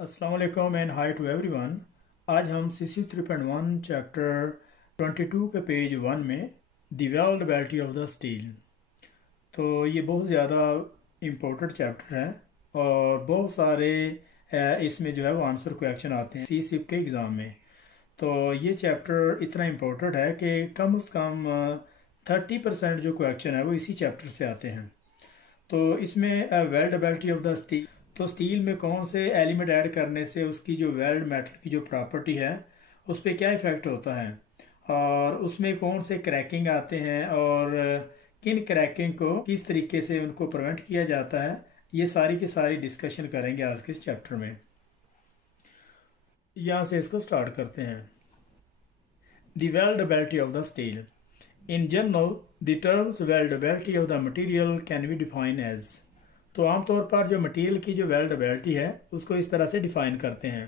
अस्सलाम वालेकुम and hi to everyone. आज हम CC 3.1 चैप्टर 22 के पेज 1 में the weldability of the steel. तो ये बहुत ज़्यादा इम्पोर्टेंट चैप्टर है और बहुत सारे इसमें जो है वो आंसर क्वेश्चन आते हैं CSIP के एग्ज़ाम में। तो ये चैप्टर इतना इम्पोर्टेंट है कि कम से कम 30% जो क्वेश्चन है वो इसी चैप्टर से आते हैं। तो इसमें वेल्डेबिलिटी ऑफ द स्टील, तो स्टील में कौन से एलिमेंट ऐड करने से उसकी जो वेल्ड मेटल की जो प्रॉपर्टी है उस पर क्या इफ़ेक्ट होता है और उसमें कौन से क्रैकिंग आते हैं और किन क्रैकिंग को किस तरीके से उनको प्रिवेंट किया जाता है, ये सारी की सारी डिस्कशन करेंगे आज के इस चैप्टर में। यहाँ से इसको स्टार्ट करते हैं। The weldability of the steel. In general, the terms weldability of the material can be defined as। तो आमतौर पर जो मटेरियल की जो वेल्डेबिलिटी है उसको इस तरह से डिफाइन करते हैं।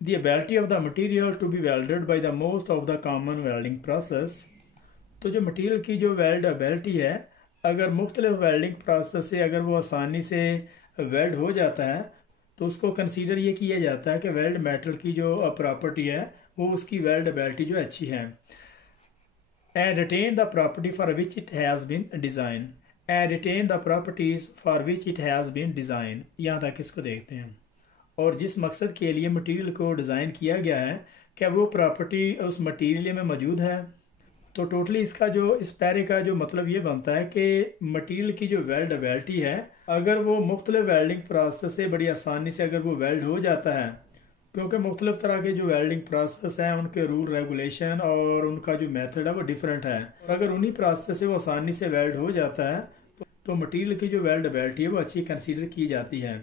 The ability of the material to be welded by the most of the common welding process। तो जो मटेरियल की जो वेल्डेबिलिटी है, अगर मुख्तलिफ वेल्डिंग प्रोसेस से अगर वो आसानी से वेल्ड हो जाता है तो उसको कंसीडर ये किया जाता है कि वेल्ड मेटल की जो प्रॉपर्टी है वो उसकी वेल्डेबिलिटी जो अच्छी है। And retain the property for which it has been designed। And retain the properties for which it has been designed। यहाँ तक इसको देखते हैं। और जिस मकसद के लिए मटेरियल को डिज़ाइन किया गया है क्या वो प्रॉपर्टी उस मटेरियल में मौजूद है। तो टोटली इसका जो इस पैरे का जो मतलब ये बनता है कि मटेरियल की जो वेल्डेबिलिटी है, अगर वो मुख्तलिफ वेल्डिंग प्रोसेस से बड़ी आसानी से अगर वो वेल्ड हो जाता है, क्योंकि मुख्तलिफ तरह के जो वेल्डिंग प्रोसेस हैं उनके रूल रेगुलेशन और उनका जो मेथड है वो डिफरेंट है, और अगर उन्हीं प्रोसेस से वो आसानी से वेल्ड हो जाता है तो मटेरियल की जो वेल्डेबिलिटी है वो अच्छी कंसीडर की जाती है।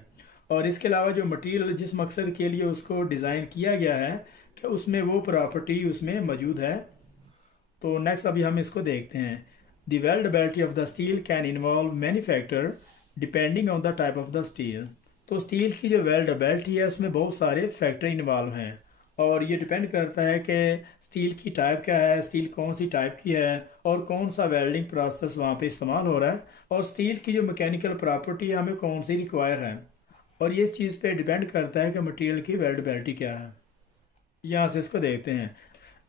और इसके अलावा जो मटेरियल जिस मकसद के लिए उसको डिज़ाइन किया गया है कि उसमें वो प्रॉपर्टी उसमें मौजूद है। तो नेक्स्ट अभी हम इसको देखते हैं। The weldability of the steel can involve many factor depending on the type of the steel. तो स्टील की जो वेल्डेबिलिटी है उसमें बहुत सारे फैक्टर इन्वॉल्व हैं और ये डिपेंड करता है कि स्टील की टाइप क्या है, स्टील कौन सी टाइप की है और कौन सा वेल्डिंग प्रोसेस वहाँ पे इस्तेमाल हो रहा है, और स्टील की जो मैकेनिकल प्रॉपर्टी है हमें कौन सी रिक्वायर है, और ये इस चीज़ पे डिपेंड करता है कि मटेरियल की वेल्डेबिलिटी क्या है। यहाँ से इसको देखते हैं।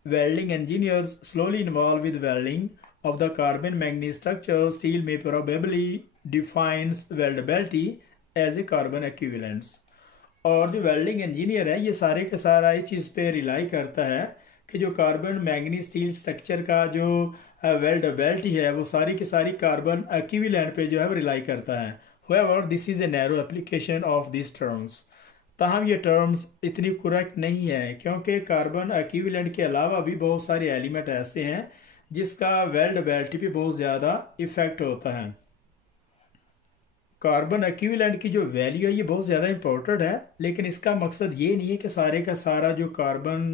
Welding engineers slowly involve with welding of the carbon manganese structure steel में probably defines weldability as a carbon equivalents. और जो वेल्डिंग इंजीनियर है ये सारे का सारा इस चीज़ पे रिलाई करता है कि जो कार्बन मैंगनीज स्टील स्ट्रक्चर का जो वेल्डेबिलिटी है वो सारी की सारी कार्बन एक्विवेलेंट पे जो है वो रिलाई करता है। However this is a narrow application of this terms. ताहम ये टर्म्स इतनी करेक्ट नहीं है क्योंकि कार्बन एक्विवेलेंट के अलावा भी बहुत सारे एलिमेंट ऐसे हैं जिसका वेल्डेबिलिटी पे बहुत ज़्यादा इफेक्ट होता है। कार्बन एक्विवेलेंट की जो वैल्यू है ये बहुत ज़्यादा इंपॉर्टेंट है, लेकिन इसका मकसद ये नहीं है कि सारे का सारा जो कार्बन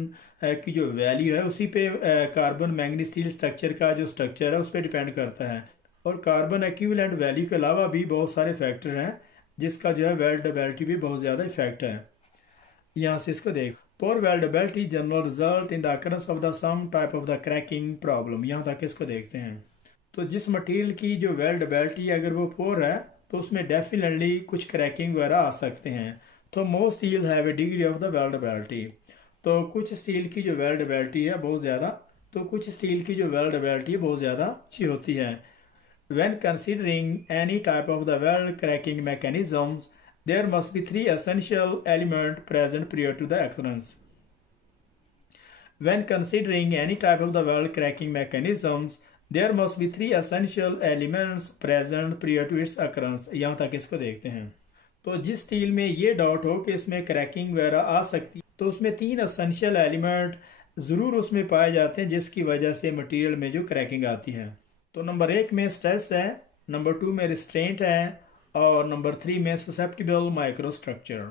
की जो वैल्यू है उसी पे कार्बन मैंगनीज स्टील स्ट्रक्चर का जो स्ट्रक्चर है उस पर डिपेंड करता है। और कार्बन एक्विवेलेंट वैल्यू के अलावा भी बहुत सारे फैक्टर हैं जिसका जो है वेल्डेबिलिटी भी बहुत ज़्यादा इफेक्ट है। यहाँ से इसको देख। Poor weldability general result in the occurrence of the some type of the cracking problem. यहाँ तक इसको देखते हैं। तो जिस मटेरियल की जो वेल्डेबिलिटी अगर वो पोर है तो उसमें डेफिनेटली कुछ क्रैकिंग वगैरह आ सकते हैं। तो most steel have a degree of the weldability. तो कुछ स्टील की जो वेल्डेबिलिटी है बहुत ज़्यादा, तो कुछ स्टील की जो वेल्डेबिलिटी है बहुत ज़्यादा अच्छी होती है। When considering any type of the weld cracking mechanisms, there must be three essential elements present prior to the occurrence। When considering any type of the weld cracking mechanisms, there must be three essential elements present prior to its occurrence। यहाँ तक इसको देखते हैं। तो जिस steel में ये doubt हो कि इसमें क्रैकिंग वगैरह आ सकती तो उसमें तीन एसेंशियल एलिमेंट ज़रूर उसमें पाए जाते हैं जिसकी वजह से मटेरियल में जो क्रैकिंग आती है। तो नंबर 1 में स्ट्रेस है, नंबर 2 में रिस्ट्रेंट है और नंबर 3 में ससेप्टिबल माइक्रो स्ट्रक्चर।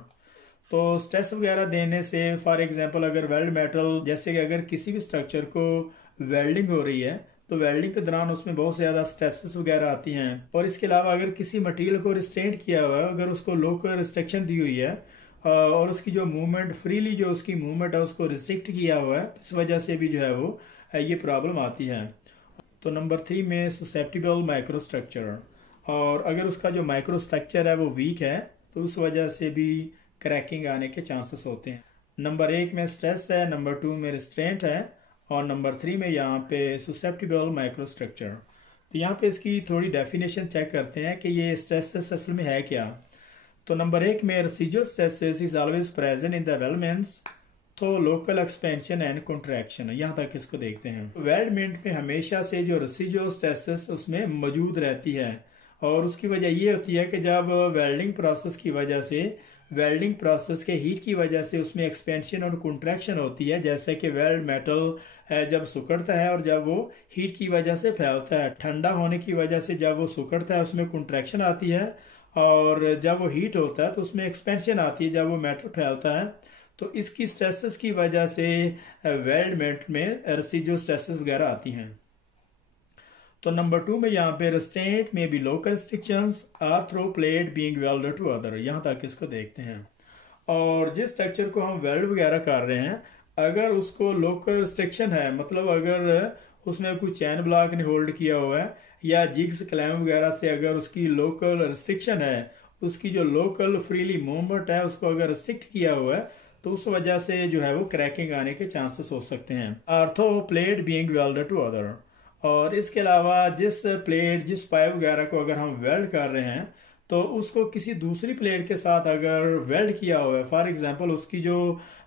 तो स्ट्रेस वगैरह देने से फॉर एग्जांपल अगर वेल्ड मेटल जैसे कि अगर किसी भी स्ट्रक्चर को वेल्डिंग हो रही है तो वेल्डिंग के दौरान उसमें बहुत ज़्यादा स्ट्रेसेस वगैरह आती हैं, और इसके अलावा अगर किसी मटेरियल को रिस्ट्रेंट किया हुआ है, अगर उसको लोकल रिस्ट्रिक्शन दी हुई है और उसकी जो मूवमेंट फ्रीली जो उसकी मूवमेंट है उसको रिस्ट्रिक्ट किया हुआ है, इस वजह से भी जो है वो ये प्रॉब्लम आती है। तो नंबर 3 में ससेप्टिबल माइक्रो स्ट्रक्चर, और अगर उसका जो माइक्रो स्ट्रक्चर है वो वीक है तो उस वजह से भी क्रैकिंग आने के चांसेस होते हैं। नंबर 1 में स्ट्रेस है, नंबर 2 में रिस्ट्रेंट है और नंबर 3 में यहाँ पे ससेप्टिबल माइक्रोस्ट्रक्चर। तो यहाँ पे इसकी थोड़ी डेफिनेशन चेक करते हैं कि ये स्ट्रेसेस असल में है क्या। तो नंबर 1 में residual stresses is always present in the elements तो लोकल एक्सपेंशन एंड कॉन्ट्रैक्शन। यहाँ तक इसको देखते हैं। वेल्डमेंट में हमेशा से जो रेसिडुअल स्ट्रेसेस उसमें मौजूद रहती है और उसकी वजह ये होती है कि जब वेल्डिंग प्रोसेस की वजह से वेल्डिंग प्रोसेस के हीट की वजह से उसमें एक्सपेंशन और कंट्रैक्शन होती है। जैसे कि वेल्ड मेटल जब सुकड़ता है और जब वो हीट की वजह से फैलता है, ठंडा होने की वजह से जब वो सुकड़ता है उसमें कंट्रैक्शन आती है और जब वो हीट होता है तो उसमें एक्सपेंशन आती है जब वो मेटल फैलता है। तो इसकी स्ट्रेसेस की वजह से वेल्डमेंट में रेसिडुअल स्ट्रेसेस वगैरह आती हैं। तो नंबर 2 में यहाँ पे रेस्ट्रेंट में भी local restrictions are throw plate being welded to other. यहाँ तक इसको देखते हैं। और जिस स्ट्रक्चर को हम वेल्ड वगैरह कर रहे हैं अगर उसको लोकल रिस्ट्रिक्शन है, मतलब अगर उसमें कोई चैन ब्लॉक ने होल्ड किया हुआ है या जिग्स क्लैम वगैरह से अगर उसकी लोकल रिस्ट्रिक्शन है, उसकी जो लोकल फ्रीली मूवमेंट है उसको अगर रिस्ट्रिक्ट किया हुआ है तो उस वजह से जो है वो क्रैकिंग आने के चांसेस हो सकते हैं। Ortho plate being welded to other. और इसके अलावा जिस प्लेट जिस पाइप वगैरह को अगर हम वेल्ड कर रहे हैं तो उसको किसी दूसरी प्लेट के साथ अगर वेल्ड किया हुआ है, फॉर एग्जांपल उसकी जो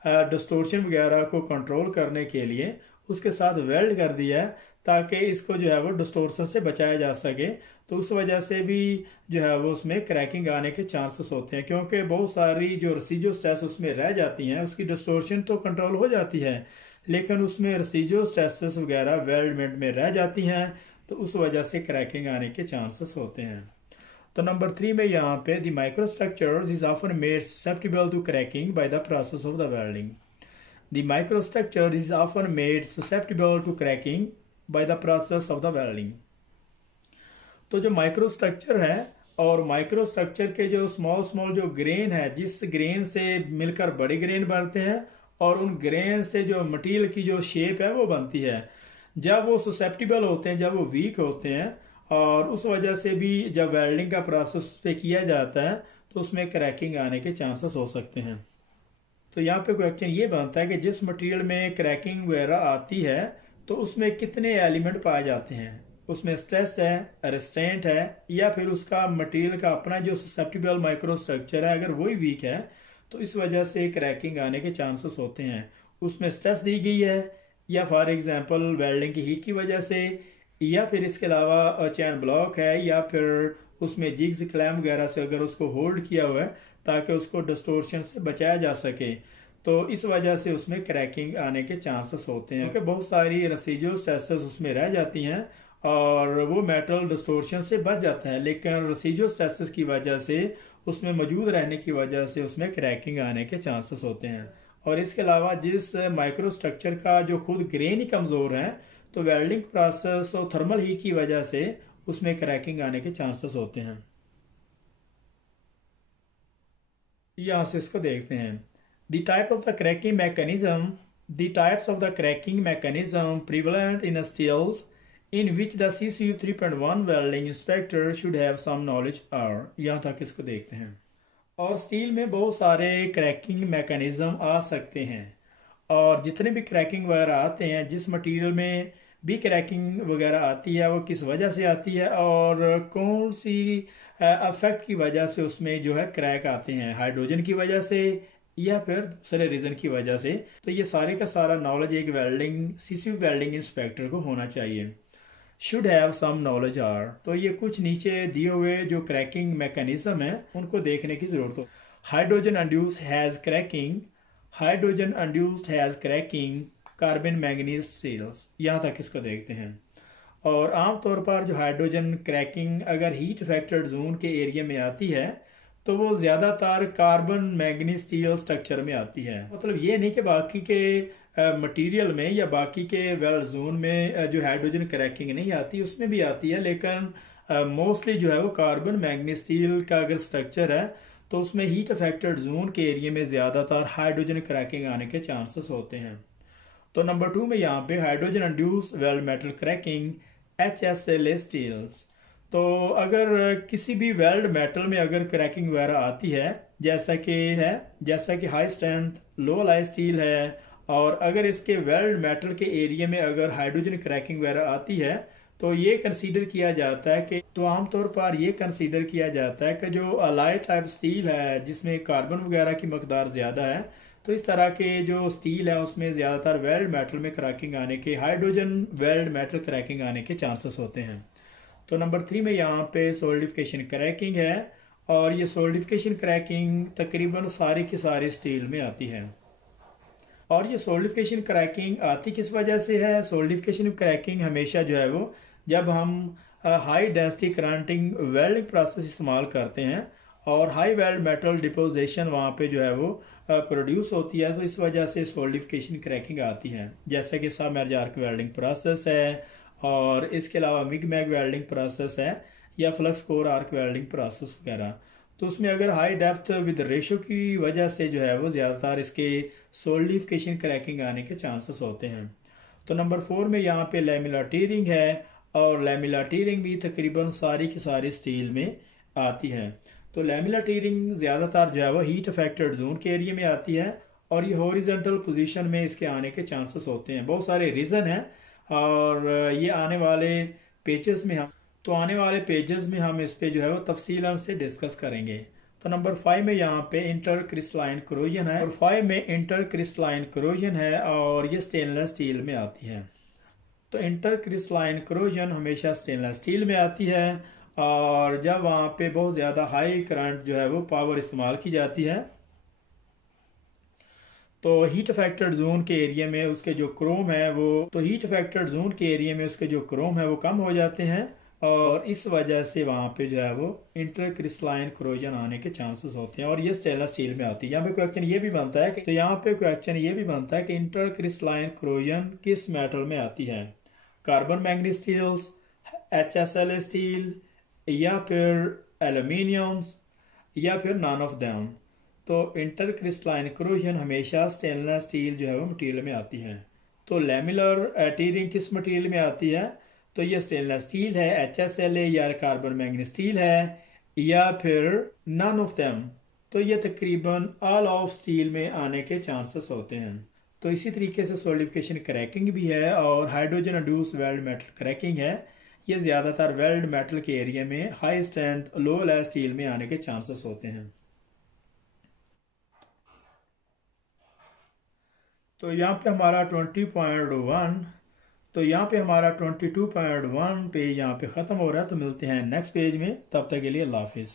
डिस्टोर्शन वगैरह को कंट्रोल करने के लिए उसके साथ वेल्ड कर दिया है ताकि इसको जो है वो डिस्टोर्शन से बचाया जा सके, तो उस वजह से भी जो है वो उसमें क्रैकिंग आने के चांसेस होते हैं। क्योंकि बहुत सारी जो रेसिडुअल स्ट्रेस उसमें रह जाती हैं, उसकी डिस्टोर्शन तो कंट्रोल हो जाती है लेकिन उसमें रेसिडुअल स्ट्रेसेस वगैरह वेल्डमेंट में रह जाती हैं तो उस वजह से क्रैकिंग आने के चांसेस होते हैं। तो नंबर 3 में यहाँ पे the microstructures is often made susceptible to cracking by the process of the welding. The microstructure is often made susceptible to cracking by the process of the welding. तो जो माइक्रोस्ट्रक्चर है और माइक्रोस्ट्रक्चर के जो small जो grain है, जिस grain से मिलकर बड़े ग्रेन बनते हैं और उन ग्रेन से जो मटेरियल की जो शेप है वो बनती है, जब वो ससेप्टिबल होते हैं, जब वो वीक होते हैं और उस वजह से भी जब वेल्डिंग का प्रोसेस पे किया जाता है तो उसमें क्रैकिंग आने के चांसेस हो सकते हैं। तो यहाँ पे क्वेश्चन ये बनता है कि जिस मटेरियल में क्रैकिंग वगैरह आती है तो उसमें कितने एलिमेंट पाए जाते हैं, उसमें स्ट्रेस है, रेस्ट्रेंट है या फिर उसका मटेरियल का अपना जो ससेप्टिबल माइक्रोस्ट्रक्चर है अगर वही वीक है तो इस वजह से क्रैकिंग आने के चांसेस होते हैं। उसमें स्ट्रेस दी गई है या फॉर एग्जांपल वेल्डिंग की हीट की वजह से या फिर इसके अलावा चैन ब्लॉक है या फिर उसमें जिग्स क्लैम वगैरह से अगर उसको होल्ड किया हुआ है ताकि उसको डिस्टोर्शन से बचाया जा सके, तो इस वजह से उसमें क्रैकिंग आने के चांसेस होते हैं। क्योंकि बहुत सारी रेसिडुअल स्ट्रेसेस उसमें रह जाती हैं और वो मेटल डिस्टोर्शन से बच जाता है, लेकिन रेसिडुअल स्ट्रेसेस की वजह से उसमें मौजूद रहने की वजह से उसमें क्रैकिंग आने के चांसेस होते हैं। और इसके अलावा जिस माइक्रोस्ट्रक्चर का जो खुद ग्रेन ही कमज़ोर है तो वेल्डिंग प्रोसेस और थर्मल हीट की वजह से उसमें क्रैकिंग आने के चांसेस होते हैं। यहाँ से इसको देखते हैं। The type of the cracking mechanism, the types of the cracking mechanism prevalent in steel in which the CCU 3.1 welding inspector should have some knowledge are। यहाँ तक इसको देखते हैं। और स्टील में बहुत सारे क्रैकिंग मैकेनिज्म आ सकते हैं और जितने भी क्रैकिंग वगैरह आते हैं, जिस मटेरियल में भी क्रैकिंग वगैरह आती है वो किस वजह से आती है और कौन सी अफेक्ट की वजह से उसमें जो है क्रैक आते हैं, हाइड्रोजन की वजह से या फिर दूसरे रीजन की वजह से। तो ये सारे का सारा नॉलेज एक वेल्डिंग CCU वेल्डिंग इंस्पेक्टर को होना चाहिए। Should have some knowledge are, तो ये कुछ नीचे दिए हुए जो क्रैकिंग मैकेनिज्म है उनको देखने की जरूरत हो। Hydrogen induced HAZ cracking, hydrogen induced HAZ cracking carbon manganese steels. यहाँ तक इसको देखते हैं। और आमतौर पर जो हाइड्रोजन क्रैकिंग अगर हीट इफेक्टेड जोन के एरिया में आती है तो वो ज़्यादातर कार्बन मैंगनीज स्टील स्ट्रक्चर में आती है। मतलब ये नहीं कि बाकी के मटेरियल में या बाकी के वेल्ड जोन में जो हाइड्रोजन क्रैकिंग नहीं आती, उसमें भी आती है, लेकिन मोस्टली जो है वो कार्बन मैंगनीज स्टील का अगर स्ट्रक्चर है तो उसमें हीट अफेक्टेड जोन के एरिया में ज़्यादातर हाइड्रोजन क्रैकिंग आने के चांसेस होते हैं। तो नंबर 2 में यहाँ पे hydrogen induced weld metal cracking HSLA steels. तो अगर किसी भी वेल्ड मेटल में अगर क्रैकिंग वगैरह आती है, जैसा कि हाई स्ट्रेंथ लो अलाई स्टील है, और अगर इसके वेल्ड मेटल के एरिया में अगर हाइड्रोजन क्रैकिंग वगैरह आती है, तो ये कंसीडर किया जाता है कि आमतौर पर ये कंसीडर किया जाता है कि जो अलाई टाइप स्टील है जिसमें कार्बन वगैरह की मकदार ज़्यादा है, तो इस तरह के जो स्टील है उसमें ज़्यादातर वेल्ड मेटल में क्रैकिंग आने के, हाइड्रोजन वेल्ड मेटल क्रैकिंग आने के चांसेस होते हैं। तो नंबर 3 में यहाँ पे सोल्डिफिकेशन क्रैकिंग है, और ये सोल्डिफिकेशन क्रैकिंग तकरीबन सारी की सारी स्टील में आती है। और ये सोल्डिफिकेशन क्रैकिंग आती किस वजह से है? सोल्डिफिकेशन क्रैकिंग हमेशा जो है वो जब हम हाई डेंसिटी करंटिंग वेल्डिंग प्रोसेस इस्तेमाल करते हैं और हाई वेल्ड मेटल डिपोजिशन वहाँ पे जो है वो प्रोड्यूस होती है, तो इस वजह से सोल्डिफिकेशन क्रैकिंग आती है। जैसे कि सबमर्ज आर्क वेल्डिंग प्रोसेस है, और इसके अलावा मिग मैग वेल्डिंग प्रोसेस है, या flux core arc welding process वगैरह। तो उसमें अगर हाई डेप्थ विद रेशो की वजह से जो है वो ज़्यादातर इसके सोल्डिफिकेशन क्रैकिंग आने के चांसेस होते हैं। तो नंबर 4 में यहाँ पे लैमिलर टीयरिंग है, और लैमिलर टीयरिंग भी तकरीबन सारी की सारी स्टील में आती है। तो लैमिलर टीयरिंग ज़्यादातर जो है वो हीट अफेक्टेड जोन के एरिया में आती है, और ये हॉरिजॉन्टल पोजीशन में इसके आने के चांसेस होते हैं। बहुत सारे रीज़न हैं, और ये आने वाले पेजेस में हम इस पे जो है वो तफसीलन से डिस्कस करेंगे। तो नंबर 5 में यहाँ पे इंटर क्रिस्टलाइन करोजन है, और 5 में इंटर क्रिस्टलाइन करोजन है, और ये स्टेनलेस स्टील में आती है। तो इंटर क्रिस्टलाइन करोजन हमेशा स्टेनलेस स्टील में आती है, और जब वहाँ पे बहुत ज़्यादा हाई करंट जो है वो पावर इस्तेमाल की जाती है, तो हीट अफेक्टेड जोन के एरिया में उसके जो क्रोम है वो कम हो जाते हैं, और इस वजह से वहाँ पे जो है वो इंटर क्रिस्टलाइन करोजन आने के चांसेस होते हैं, और ये स्टेनलेस स्टील में आती है। यहाँ पे क्वेश्चन ये भी बनता है कि इंटर क्रिस्टलाइन करोजन किस मेटल में आती है? Carbon manganese steels, HSL steel, या फिर एल्यूमिनियम्स, या फिर नॉन ऑफ देम। तो इंटर क्रिस्टलाइन करोजन हमेशा स्टेनलेस स्टील जो है वो मटेरियल में आती है। तो लैमिलर टीयरिंग किस मटेरियल में आती है? तो ये स्टेनलेस स्टील है, HSL है, या कार्बन मैंगनीज स्टील है, या फिर नन ऑफ देम। तो ये तकरीबन ऑल ऑफ स्टील में आने के चांसेस होते हैं। तो इसी तरीके से सोल्डिफिकेशन क्रैकिंग भी है, और hydrogen induced weld metal cracking है। ये ज़्यादातर वेल्ड मेटल के एरिया में हाई स्ट्रेंथ लो अलाई स्टील में आने के चांसेस होते हैं। तो यहाँ पे हमारा 22.1 पेज यहाँ पे ख़त्म हो रहा है। तो मिलते हैं नेक्स्ट पेज में, तब तक के लिए अल्लाह हाफिज़।